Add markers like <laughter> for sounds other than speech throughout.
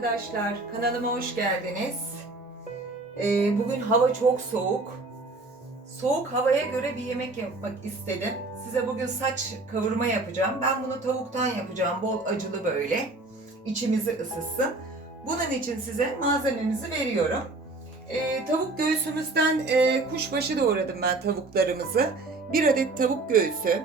arkadaşlar, kanalıma hoş geldiniz. Ee, bugün hava çok soğuk. Soğuk havaya göre bir yemek yapmak istedim. Size bugün saç kavurma yapacağım. Ben bunu tavuktan yapacağım, bol acılı böyle. İçimizi ısıtsın. Bunun için size malzememizi veriyorum. Ee, tavuk göğsümüzden e, kuşbaşı doğradım ben tavuklarımızı. Bir adet tavuk göğsü,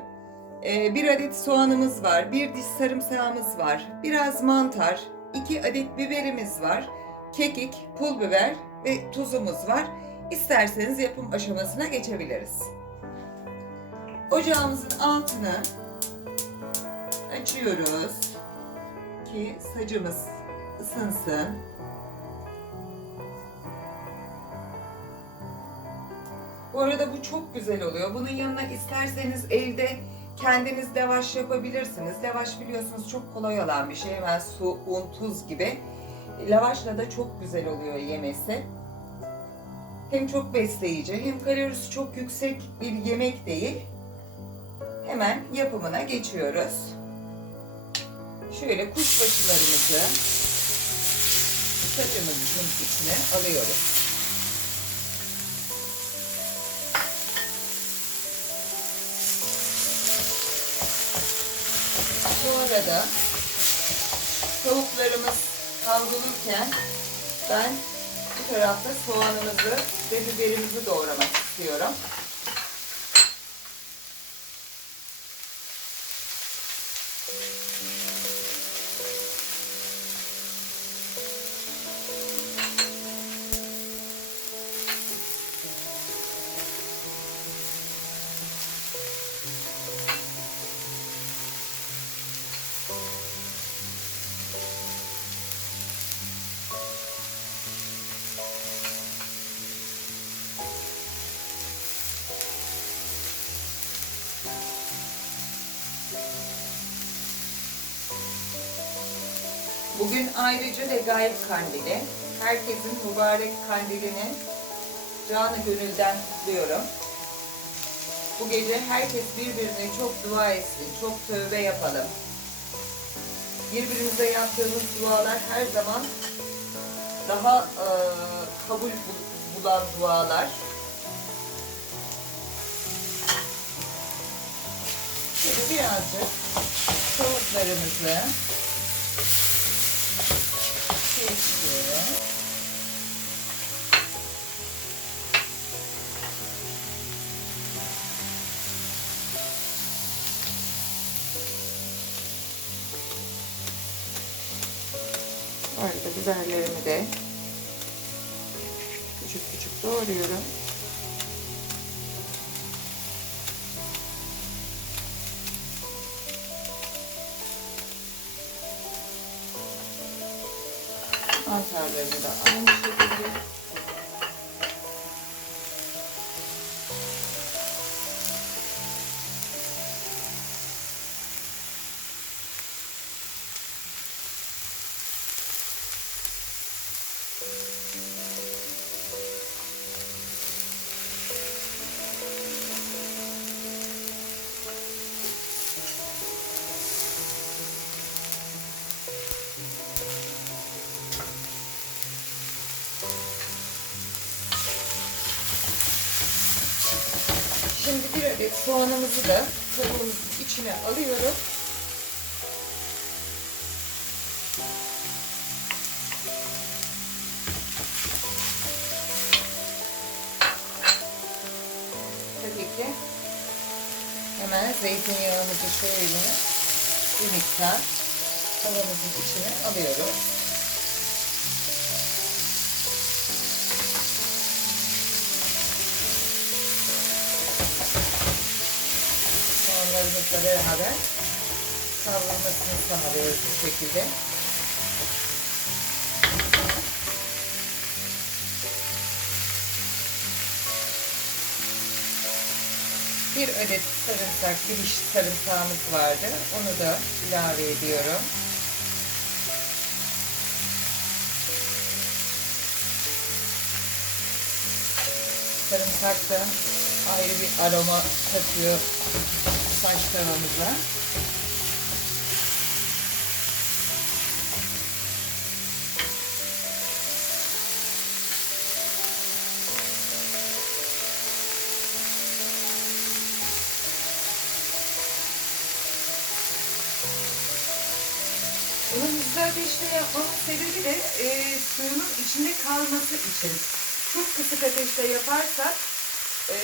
ee, bir adet soğanımız var, bir diş sarımsağımız var, biraz mantar, iki adet biberimiz var, kekik, pul biber ve tuzumuz var. İsterseniz yapım aşamasına geçebiliriz. Ocağımızın altını açıyoruz ki sacımız ısınsın. Bu arada bu çok güzel oluyor. Bunun yanına isterseniz evde kendiniz lavaş yapabilirsiniz. Lavaş biliyorsunuz çok kolay olan bir şey. Hemen su, un, tuz gibi. Lavaşla da çok güzel oluyor yemesi. Hem çok besleyici hem kalorisi çok yüksek bir yemek değil. Hemen yapımına geçiyoruz. Şöyle kuşbaşılarımızı sacımızın içine alıyoruz. Arada tavuklarımız kavrulurken ben bu tarafta soğanımızı ve biberimizi doğramak istiyorum. Bugün ayrıca Regaib Kandili. Herkesin mübarek kandilini canı gönülden kutluyorum. Bu gece herkes birbirine çok dua etsin, çok tövbe yapalım. Birbirimize yaptığımız dualar her zaman daha e, kabul bul- bulan dualar. Şöyle birazcık tavuklarımızı kesiyorum. Bu arada biberlerimi de küçük küçük doğruyorum. Mantarlarını da aynı şekilde Şimdi bir adet soğanımızı da tavuğumuzun içine alıyorum. Tabii ki hemen zeytinyağımızı şöyle bir miktar tavamızın içine alıyoruz. Soğanlarımızla beraber kavrulmasını sağlıyoruz bu şekilde. Bir adet sarımsak, bir diş sarımsağımız vardı. Onu da ilave ediyorum. Sarımsak da ayrı bir aroma katıyor taş tavamıza. Bunu hızlı ateşte yapmanın sebebi de e, suyunun içinde kalması için. Çok kısık ateşte yaparsak e,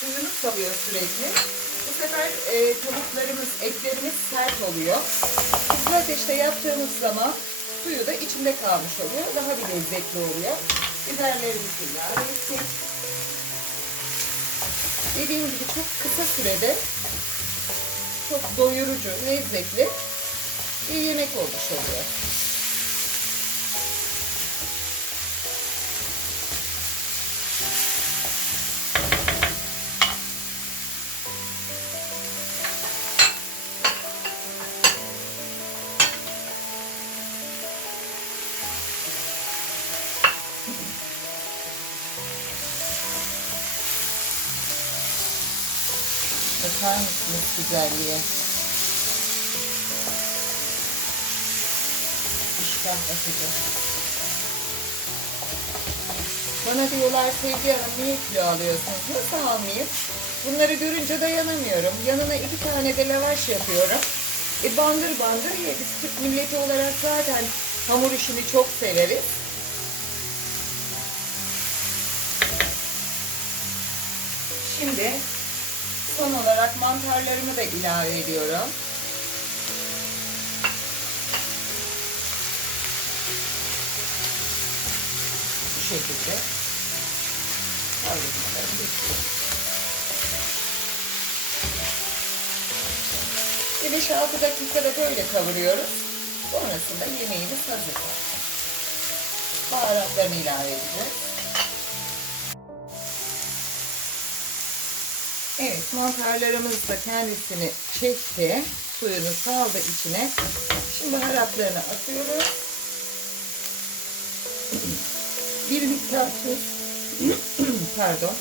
suyunu salıyor sürekli. Sefer e, tavuklarımız, etlerimiz sert oluyor. Hızlı ateşte yaptığımız zaman suyu da içinde kalmış oluyor. Daha bir lezzetli oluyor. Biberlerimizi ilave ettik. Dediğim gibi çok kısa sürede çok doyurucu, lezzetli bir yemek olmuş oluyor. Bakar mısınız güzelliğe? İştah açıcı. Bana diyorlar Sevgi Hanım niye kilo alıyorsunuz? Nasıl almayayım? Bunları görünce dayanamıyorum. Yanına iki tane de lavaş yapıyorum. E bandır bandır ye. Biz Türk milleti olarak zaten hamur işini çok severiz. Şimdi son olarak mantarlarımı da ilave ediyorum. Bu şekilde. Bir 5-6 dakikada böyle kavuruyoruz. Sonrasında yemeğimiz hazır. Baharatlarını ilave edeceğiz. Mantarlarımız da kendisini çekti. Suyunu saldı içine. Şimdi baharatlarını atıyoruz. Bir miktar tuz. <clears throat> Pardon.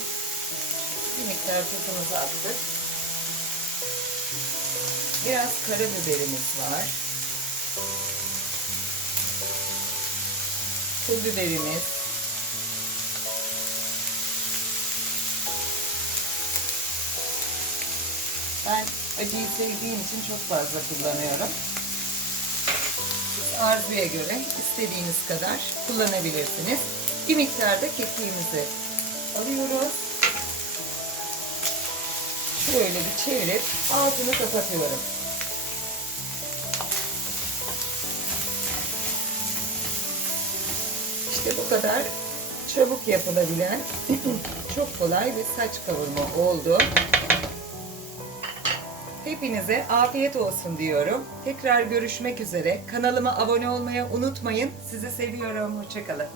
Bir miktar tuzumuzu attık. Biraz karabiberimiz var. Pul biberimiz. Ben acıyı sevdiğim için çok fazla kullanıyorum. Arzuya göre istediğiniz kadar kullanabilirsiniz. Bir miktar da kekiğimizi alıyoruz. Şöyle bir çevirip altını kapatıyorum. İşte bu kadar çabuk yapılabilen <clears throat> çok kolay bir saç kavurma oldu. Hepinize afiyet olsun diyorum. Tekrar görüşmek üzere. Kanalıma abone olmayı unutmayın. Sizi seviyorum. Hoşçakalın.